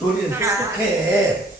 너는 행복해.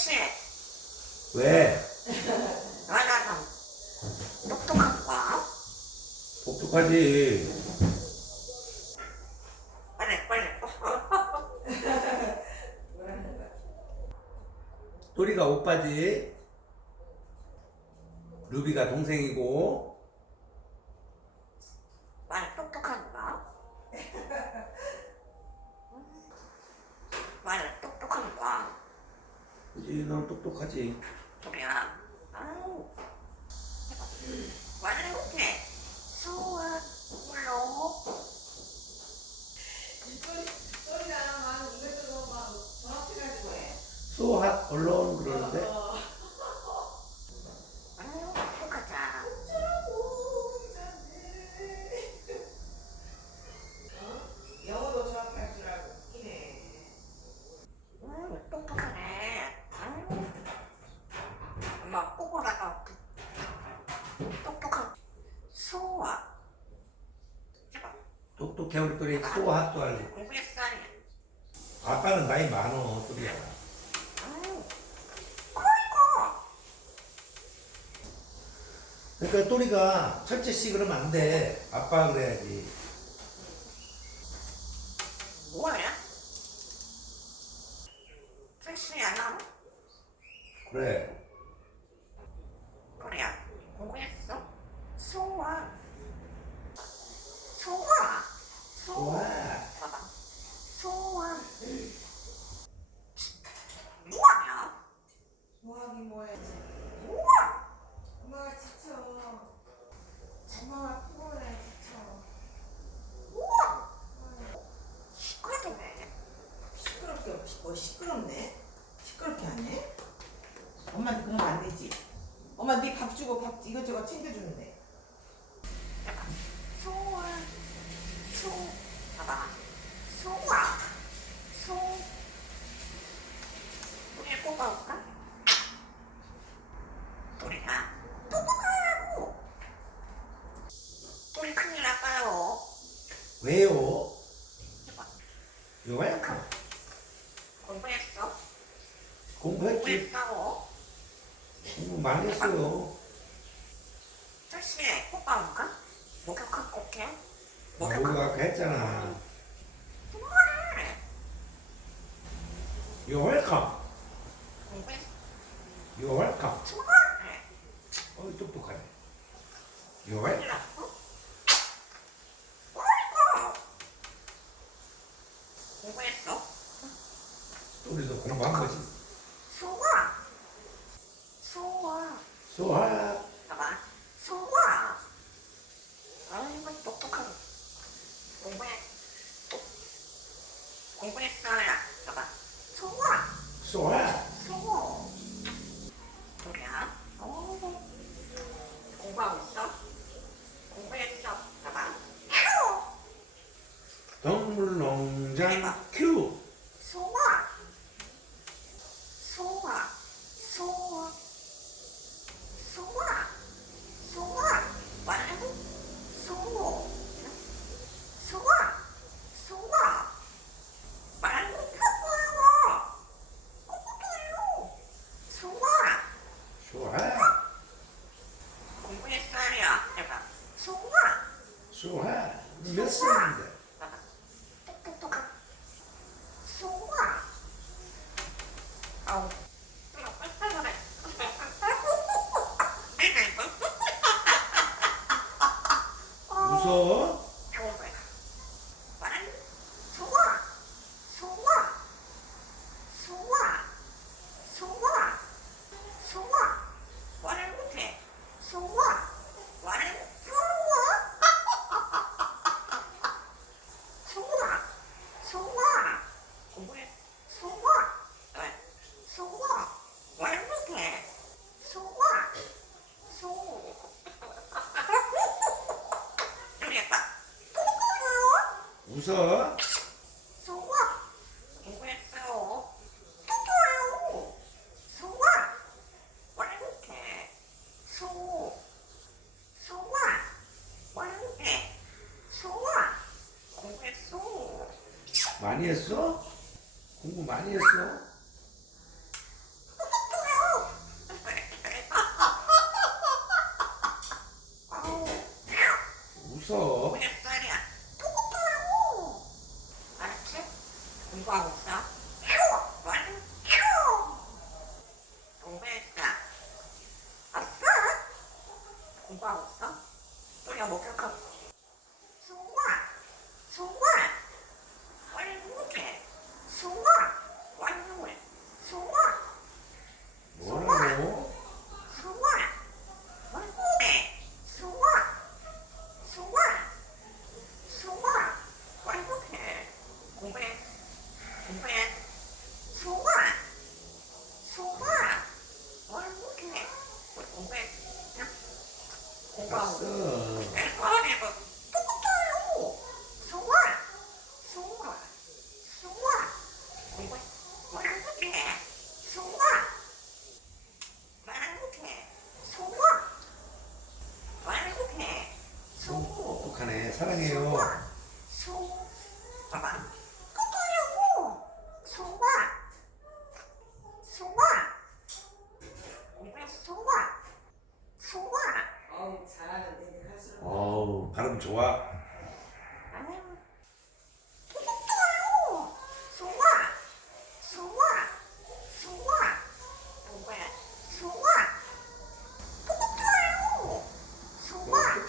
싫어. 왜? 나가서 똑똑한 거야? 똑똑하지. 빨리 빨리. 또리가 오빠지. 루비가 동생이고. 겨울거리 또 핫도 할래. 아빠는 나이 많어, 또리야. 그러니까 또리가 첫째 씨 그러면 안 돼. 아빠 그래야지. Wow. 공부했지. 공부 많이 했어요. 사실 오빠인가? 목욕한 꽃게? 목욕한 우리가 아까 했잖아. 정말 You 공부했 You 어, 똑똑하네. You 공부했어? 우리도 공부한 거지. So I Oh. 했어? 공부 많이 했어? เออ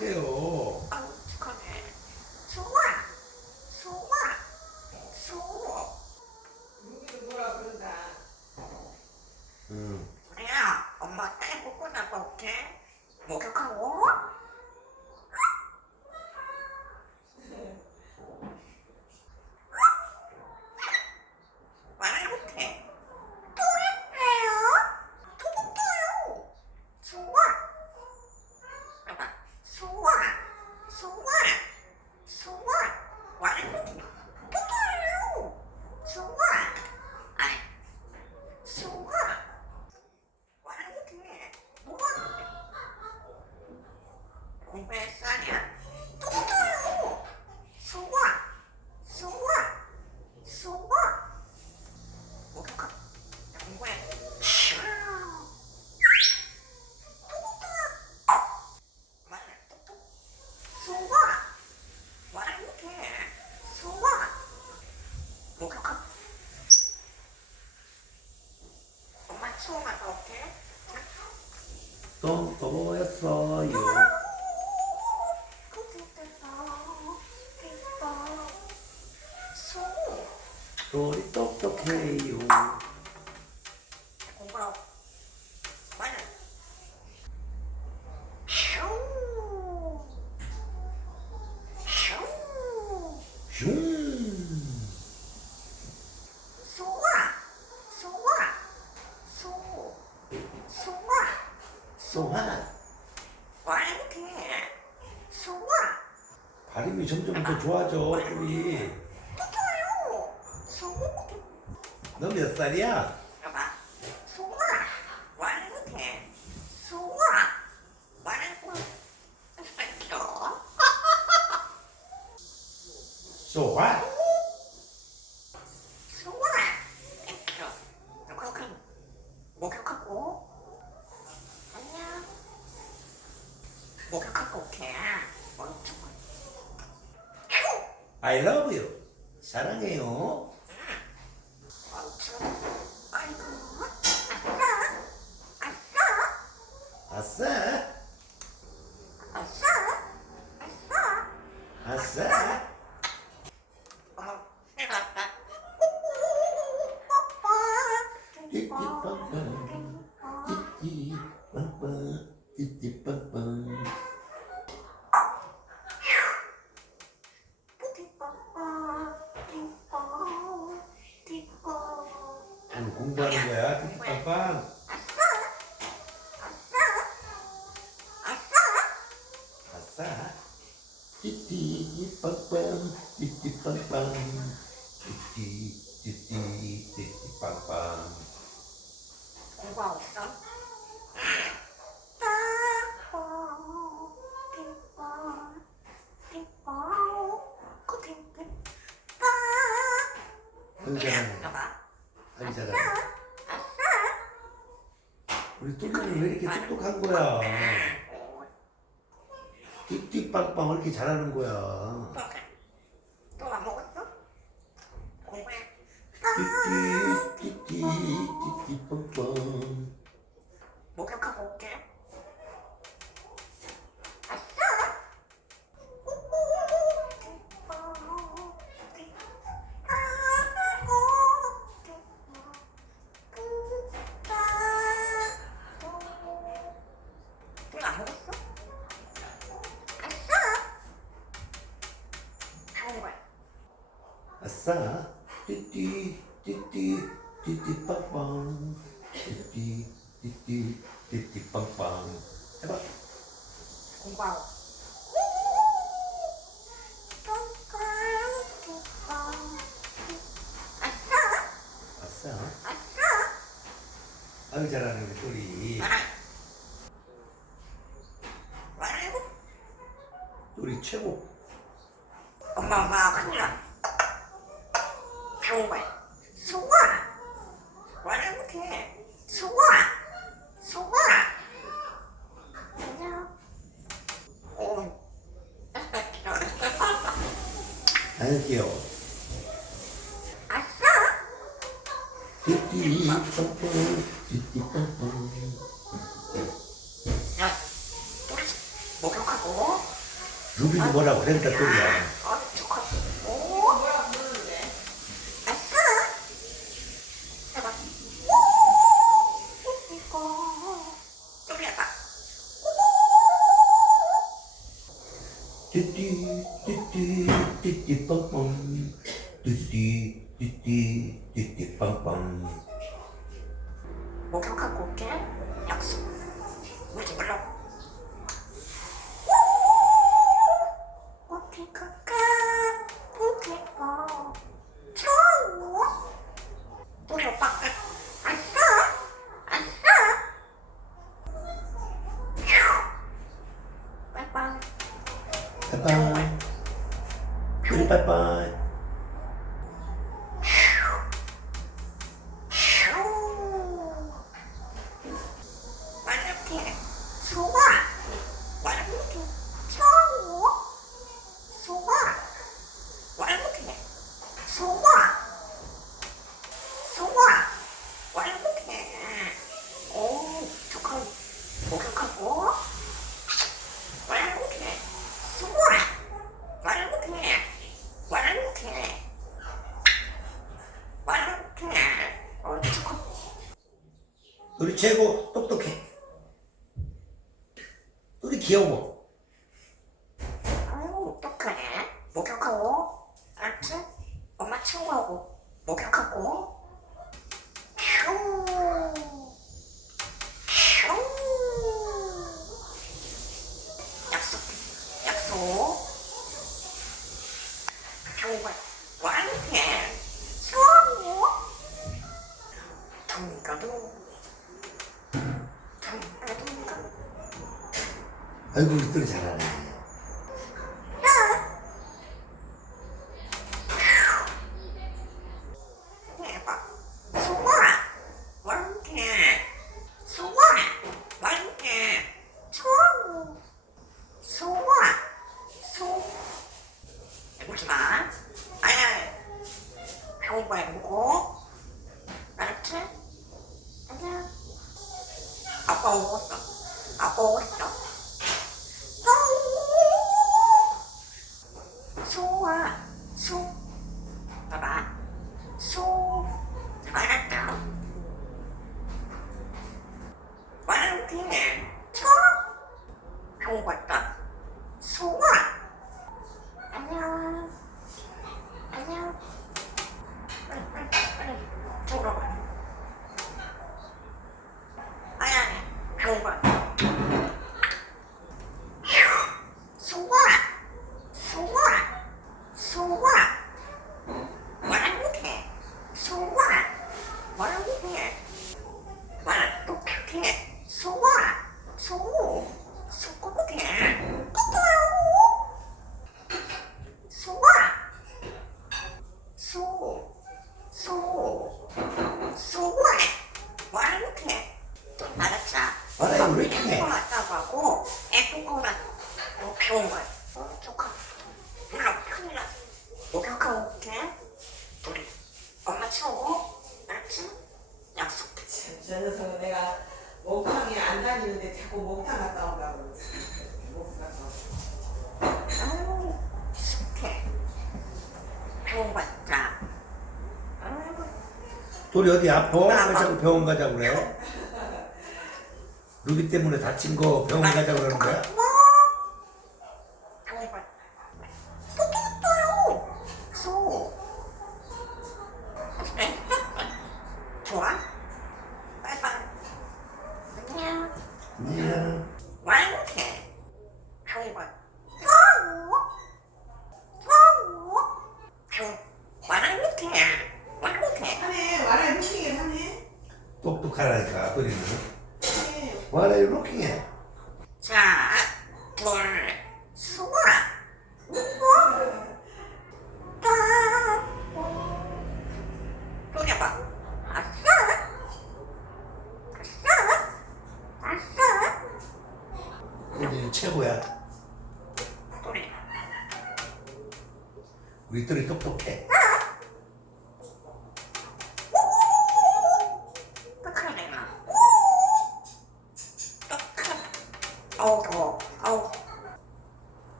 해요. 소화. 소화. 완쾌. 소화. 발음이 점점 더 좋아져, 우리. 좋아요. 소화. 너 몇 살이야? 그러잖아. 알잖아. 우리 뚜리는 왜 이렇게 똑똑한 거야? 아. 띡띡빵빵 이렇게 잘하는 거야? 띠띠띠띠빵빵. 띠띠띠띠띠빵빵. 해봐. 공방 아싸. 아유 잘하는 우리 또리. 또리 최고. 엄마 엄마 큰일 나 좋은 거야 누비지 뭐라고 생각했던 거 야. 빠이빠이. 우리 빠이빠이. 털하고 목욕하고 아우 아우 약속 약속. 정말 완해 수학이요. 동가도 동가도 아이고 우리 또 잘하네. 啊抱我下啊抱我下 우리 어디 아파? 왜 자꾸 병원 가자고 그래요? 누기 때문에 다친 거 병원 가자고 그러는 거야?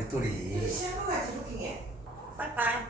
빅토리. 이게 실버 같이 후킹해. 빠이빠이.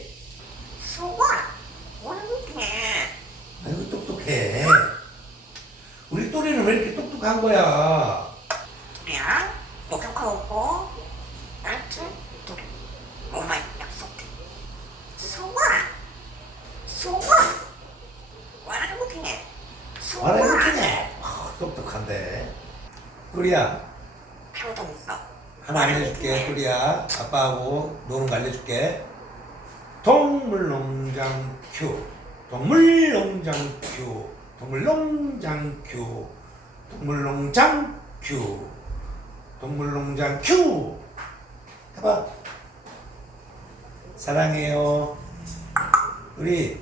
하루도 못 써. 한번 알려줄게, 소리야. 아빠하고 노는 거 알려줄게. 동물농장 큐. 동물농장 큐. 동물농장 큐. 동물농장 큐. 동물농장 큐. 해봐. 사랑해요. 우리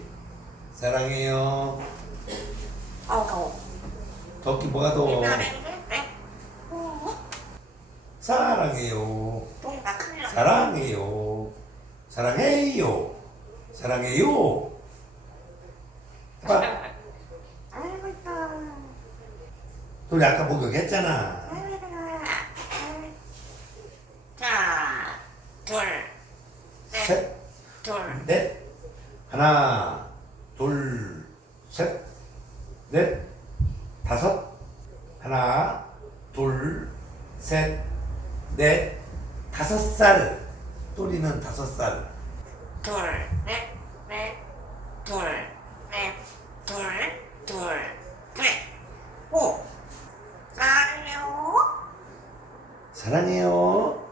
사랑해요. 아우 더워. 덥기 뭐가 더워. 사랑해요. 뭔가 큰일 났어. 사랑해요. 사랑해요. 사랑해요. 해봐. 아이고 이뻐. 우리 아까 목욕했잖아. 자, 둘, 셋, 셋. 둘, 넷. 하나 둘 셋 넷 다섯. 하나 둘 셋 넷 다섯 살 또리는 다섯 살. 둘, 넷, 넷, 둘, 넷, 둘, 둘, 넷, 오, 사랑해요. 사랑해요.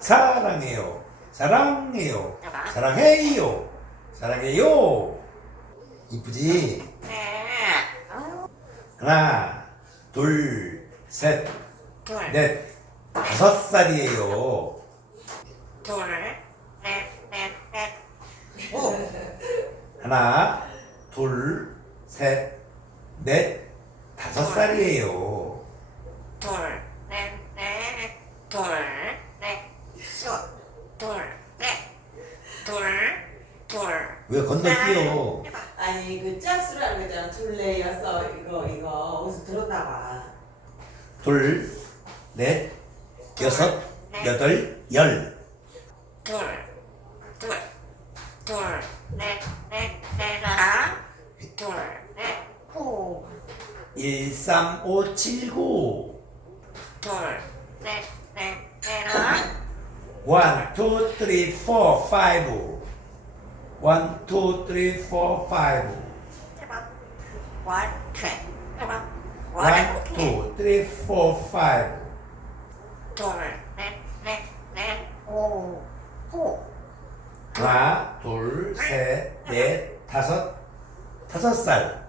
사랑해요. 사랑해요. 사랑해요. 사랑해요. 이쁘지? 네, 하나 둘 셋. 둘, 넷 다섯 살이에요. 둘, 넷, 넷, 넷, 오, 하나, 둘, 셋, 넷, 다섯 살이에요. 둘, 넷, 넷, 둘, 넷, 셋, 둘, 넷, 둘, 둘. 왜 건너뛰어? 해봐. 아니 그 짝수라는 거잖아. 둘레 여섯 이거 이거. 어디서 들었나 봐. 둘, 넷, 여섯, 여덟, 열. 둘, 둘, 둘, 넷, 넷, 넷, 하나, 둘, 넷, 호, 일, 삼, 오, 칠, 구. 둘, 넷, 넷, 넷, 하나, 원, 투, 쓰리, 포, 파이브. 원, 투, 쓰리, 포, 파이브. 해봐. 원, 투, 해봐. 원, 투, 쓰리, 포, 파이브. 둘, 넷, 넷, 넷, 오, 호, 하나, 둘, 셋, 넷, 다섯, 다섯 살.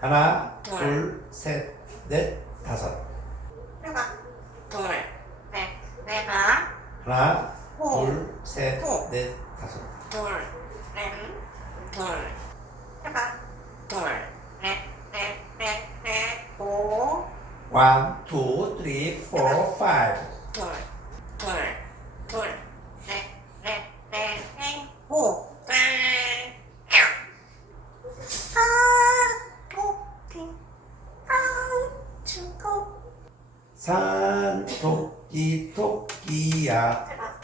하나, 둘, 셋, 넷, 다섯. 하나, 하나, 오. 둘, 셋, 오. 넷, 다섯. 해봐. 둘, 넷, 넷, 넷, 넷, 오, One, two, three, four, five. 산, 토끼, 토끼야. 해봐.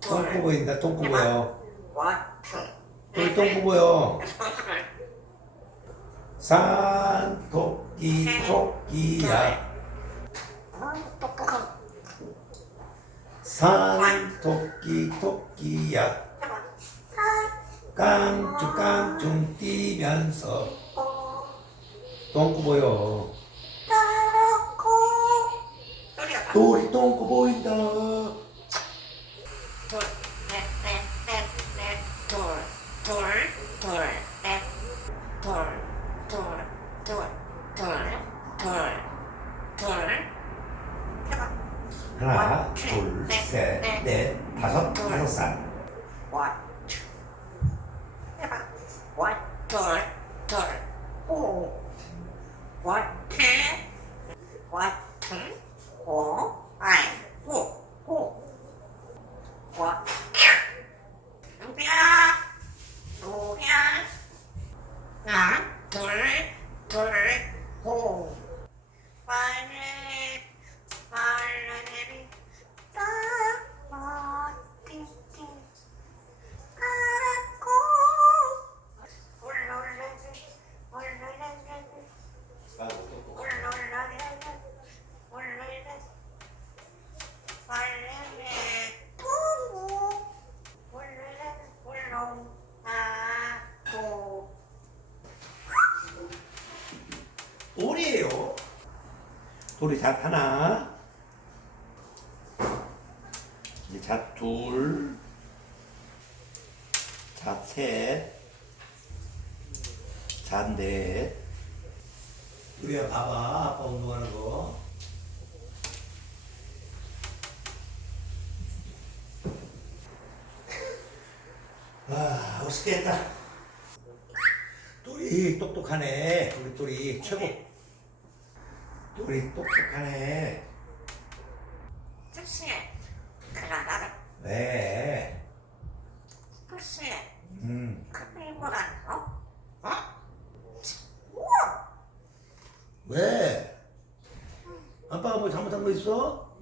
똥꼬 둘, 보인다, 똥꼬 보여. 원, 투, 똥, 똥꼬 보여. 둘, 산, 토끼, 토끼야. 산, 토끼, 토끼야. 깡충깡충 뛰면서. 오, 똥꼬 보여. 따라고. 소리가 나. 우리 똥꼬 보인다. 둘, 넷, 넷, 넷, 넷, 둘, 둘, 둘, 넷, 둘, 둘, 둘, 둘, 둘, 둘. 해봐. 하나, 둘, 셋, 넷, 다섯, 다섯 살. 원, 투. 해봐. 원, 둘, 둘, 돌이에요. 돌이 잣 하나, 이제 잣 둘, 잣 셋, 잣 넷. 우리야 봐봐 아빠 운동하는 거. 아 멋있겠다. 또리 똑똑하네 우리 또리 최고. 똘이 똑똑하네. 뜻이 그런 나를 왜? 글쎄 음. 그리고란 어? 아? 우와 왜? 아빠가 뭐 잘못한 거 있어?